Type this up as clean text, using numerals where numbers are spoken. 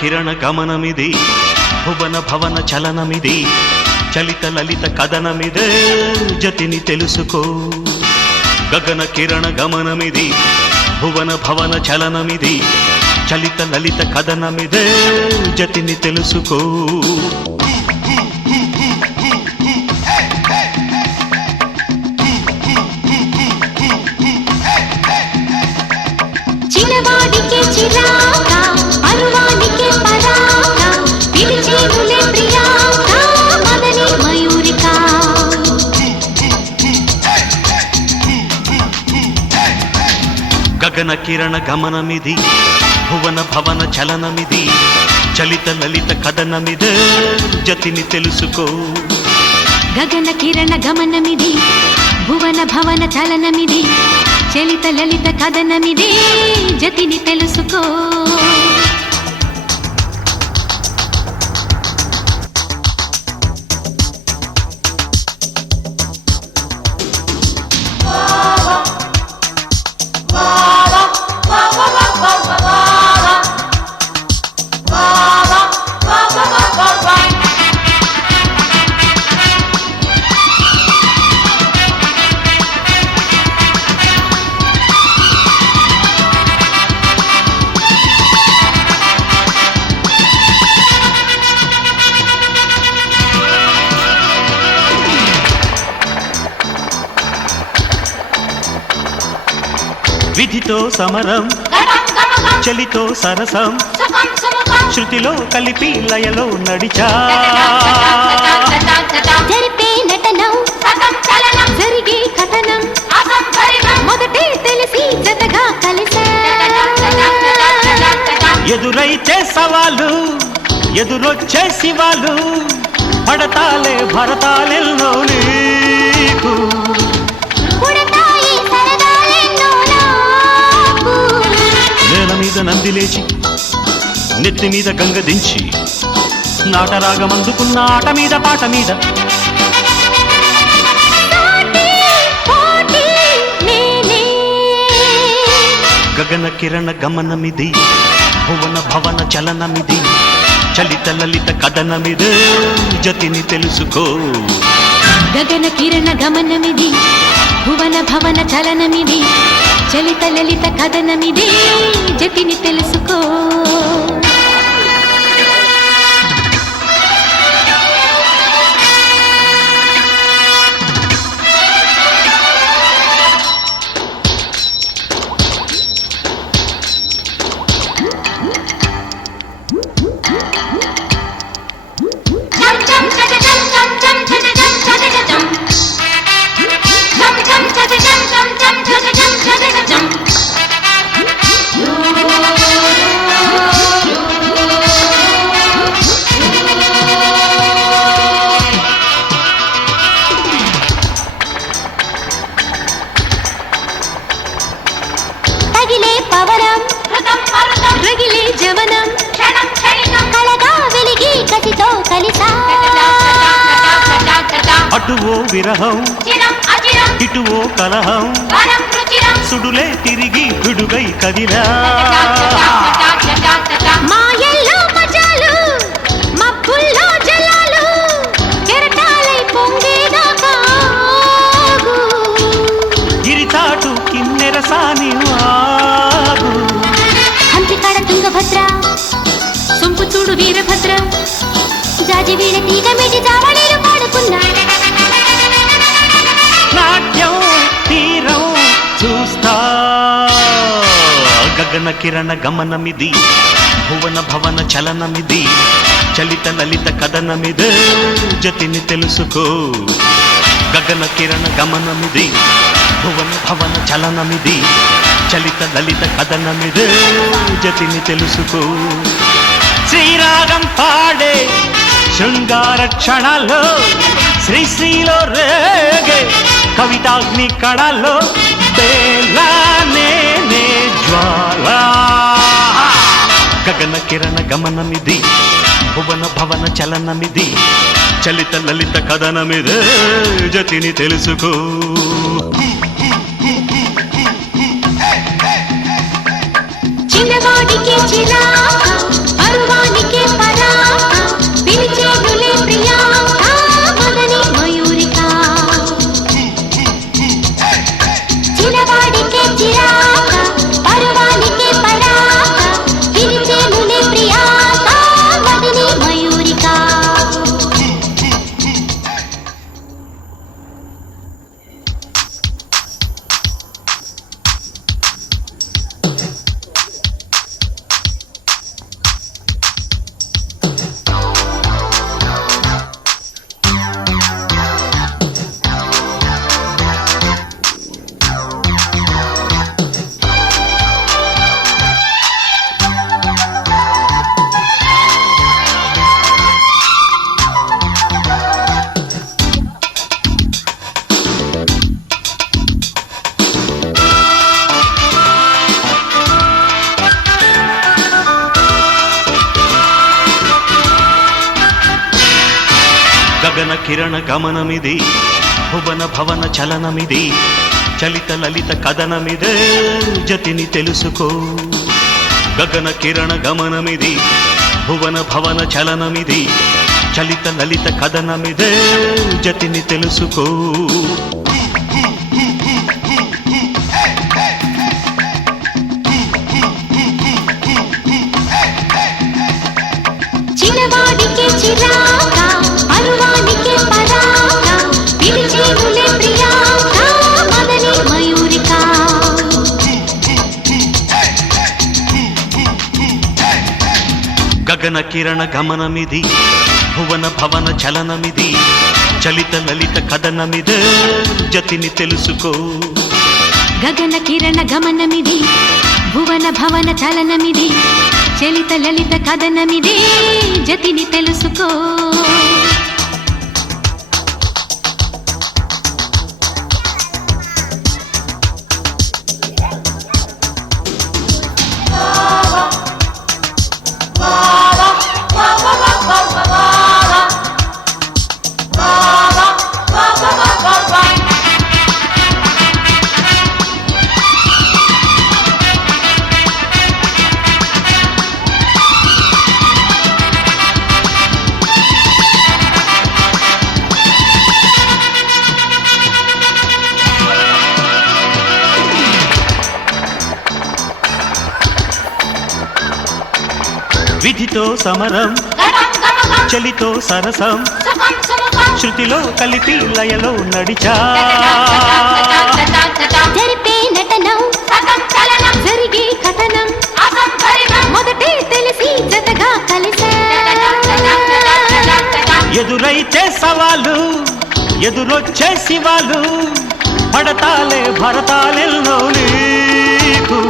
కిరణ గమనమిది భువన భవన చలనమిది చలిత లలిత కథనమిదే జతిని తెలుసుకో గగన కిరణ గమనమిది భువన భవన చలనమిది చలిత లలిత కథనమిదే జతిని తెలుసుకో చిన్నవాడికి చిరాక అరువానికి పరాక పిలిచేనులే ప్రియాక మదని మయూరిక గగన కిరణ గమనమిది భువన భవన చలనమిది చలిత లలిత కథనమిదే జతిని తెలుసుకో గగన కిరణ గమనమిది భువన భవన చలనమిది చలిత లలిత కథనమిది జతిని తెలుసుకో విధితో సమరం చలితో సరసం శృతిలో కలిపి లయలో నడిచా జరిపే నటనం జరిగే కథనం మొదటే తెలిసి జతగా కలిసా ఎదురైతే సవాలు ఎదురొచ్చే శివాలు పడతాలే భరతాలెల్లో నీకు నేల మీద నంది లేచి నెత్తి మీద గంగ దించి నాటరాగమందుకున్న ఆట మీద పాట మీద గగన కిరణ గమనమిది భువన భవన చలనమిది చలిత లలిత కథనమిదే జతిని తెలుసుకో గగన కిరణ గమనమిది భువన భవన చలనమిది చలిత లలిత కథనమిది జతిని తెలుసుకో తగిలే పవనం రగిలే జవనం కళగా వెలిగి కసితో కలిసా అటువో విరహం ఇటువో కలహం సుడులే తిరిగి పిడుగై కదిలా మాయల్లో మజాలు మబ్బుల్లో జలాలు కెరటాలై పొంగేదాకా గిరిచాటు కిన్నెర సాని వాగు హంపికాడ తుంగభద్ర సొంపు చూడు వీరభద్ర జాజి వీణ తీగ మీటి జావళీలు పాడుకున్నా నాట్యం తీరం చూస్తా గగన కిరణ గమనమిది భువన భవన చలనమిది చలిత లలిత కథనమిదే జతిని తెలుసుకో గగన కిరణ గమనమిది భువన భవన చలనమిది చలిత లలిత కథనమిదే జతిని తెలుసుకో శ్రీరాగం పాడే శృంగార క్షణాల్లో శ్రీశ్రీలో రేగే కవితాగ్ని కళాల్లో బేలానే జ్వాల గగన కిరణ గమనమిది భువన భవన చలనమిది చలిత లలిత కథనమిదే జతిని తెలుసుకో చిన్నవాడికి చిరాక పరువానికే పరాక పిలిచేనులే ప్రియాంక మదని మయూరిక చిన్నవాడికే చిరాక పరువానికే పరాక పిలిచేనులే ప్రియాంక మదని మయూరిక గగన కిరణ గమనమిది భువన భవన చలనమిది చలిత లలిత కథనమిదే జతిని తెలుసుకో గగన కిరణ గమనమిది భువన భవన చలనమిది చలిత లలిత కథనమిదే జతిని తెలుసుకో చిన్నవాడికే చిరాక పరువానికే పరాక పిలిచేనులే ప్రియాంక మదని మయూరిక గగన కిరణ గమనమిది భువన భవన చలనమిది చలిత లలిత కథనమిదే జతిని తెలుసుకో గగన కిరణ గమనమిది భువన భవన చలనమిది చలిత లలిత కథనమిదే జతిని తెలుసుకో విధితో సమరం చలితో సరసం శృతిలో కలిపి లయలో నడిచా జరిపే నటనం జరిగే కథనం మొదటే తెలిసి జతగా కలిసా ఎదురైతే సవాలు ఎదురొచ్చే శివాలు పడతాలే భరతాలెల్లో నీకు